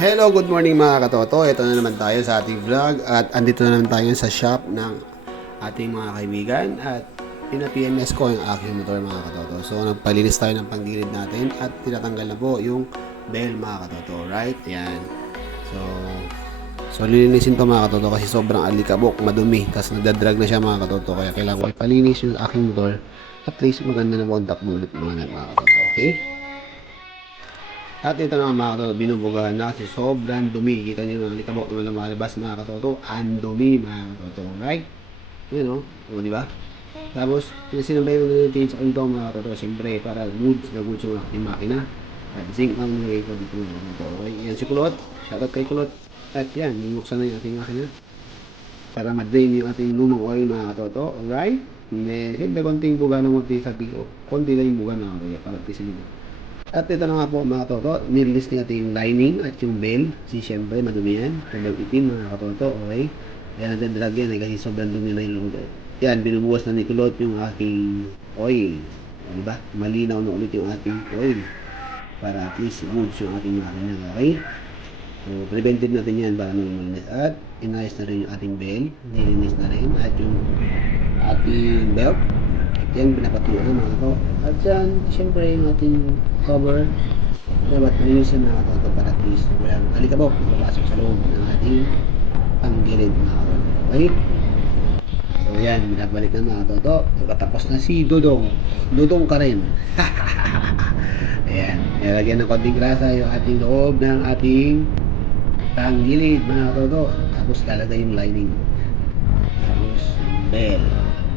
Hello, good morning mga katoto. Ito na naman tayo sa ating vlog at andito na naman tayo sa shop ng ating mga kaibigan at pina-PMS ko yung aking motor mga katoto. So nagpalinis tayo ng panggilid natin at tinatanggal na po yung bell mga katoto, right? Yan. So lilinisin to mga katoto kasi sobrang alikabok, madumi, tapos nadadrag na siya mga katoto, kaya kailangan ko ipalinis yung aking motor. At least maganda na po ang takbo ulit mga katoto. Okay? At ito na mga katoto, binubugahan na kasi sobrang dumi. Kita nyo na alikabok na lumalabas mga katoto. Ang dumi mga katoto, right? Yun o, di ba? Tapos, sinabay ko na change oil ito mga katoto. Siyempre, para goods na goods yung aking makina. At zinc ang nilagay ko dito mga katoto. Okay, yan si Kulot. Shoutout kay Kulot. At yan, bubuksan na yung ating makina. Para ma-drain yung ating lumang oil mga katoto. Alright? Siyempre, konting buga ng konti sa tiko. Konti lang yung buga na kaya para tisin mo. At ito na nga po mga katoto, nililis natin yung lining at yung bell. Kasi syempre madumi yan. Kulay itim mga katoto, okay? Kaya nadadrag yan kasi sobrang dumi na yung logo. Yan, binubuwas na ni Kulot yung aking oil. Diba? Malinaw na ulit yung ating oil. Para at least goods yung ating makina, okay? So, prevented natin yan para malinis. At inayos na rin yung ating bell. Nilinis na rin. At yung ating belt. Yan, pinapatuloy na mga to. At yan, siyempre yung ating cover. Dapat linisin na ito para at least walang alikabok papasok sa loob ng ating panggilid mga katoto. Okay? So yan, binabalik na mga katoto. Pagkatapos na si Dudong. Dudong ka rin. Ayan, nilagyan ng konting grasa yung ating loob ng ating panggilid mga katoto. Tapos lalagay yung lining. Tapos bell.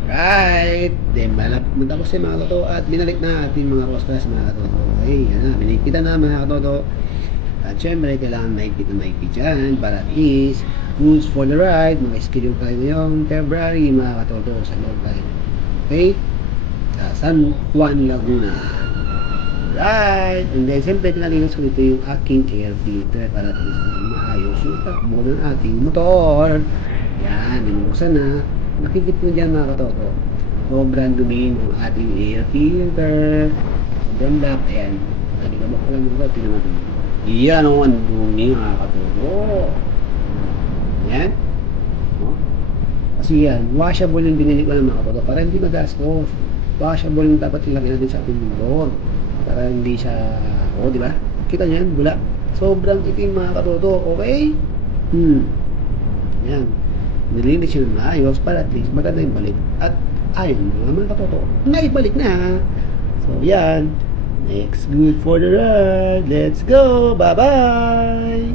Right! Then, matapos yung mga katoto at binalik na ating mga rosters mga katoto. Okay, yan na. Binigpita na mga katoto. At syempre, kailangan mahigpit na mahigpit dyan para at least goods for the ride. Maka-schedule tayo ngayong February mga katoto sa long time. Okay? Sa San Juan, Laguna. Right! And then, siyempre, tinalinas ko dito yung aking air filter para at least maayos yung takbo ng ating motor. Yan, binubuksan na. Nakikita mo dyan mga katoto. Sobrang dumi ng ating air filter. Sobrang black. Ayan. Hindi ka baka lang mga tingnan natin. Yan o, ang dumi mga katoto. Yan. O. Kasi yan, washable yung binili ko ng mga katoto para hindi magastos. Washable yung dapat ilagay natin sa ating motor. Para hindi siya, di ba? Kita nyo yan, bula. Sobrang itim mga katoto. Okay? Yan. Nilinis yun na ayos para at least maganda yung balik. At ayun mga katoto, naibalik na. So yan, next good for the ride. Let's go! Bye-bye!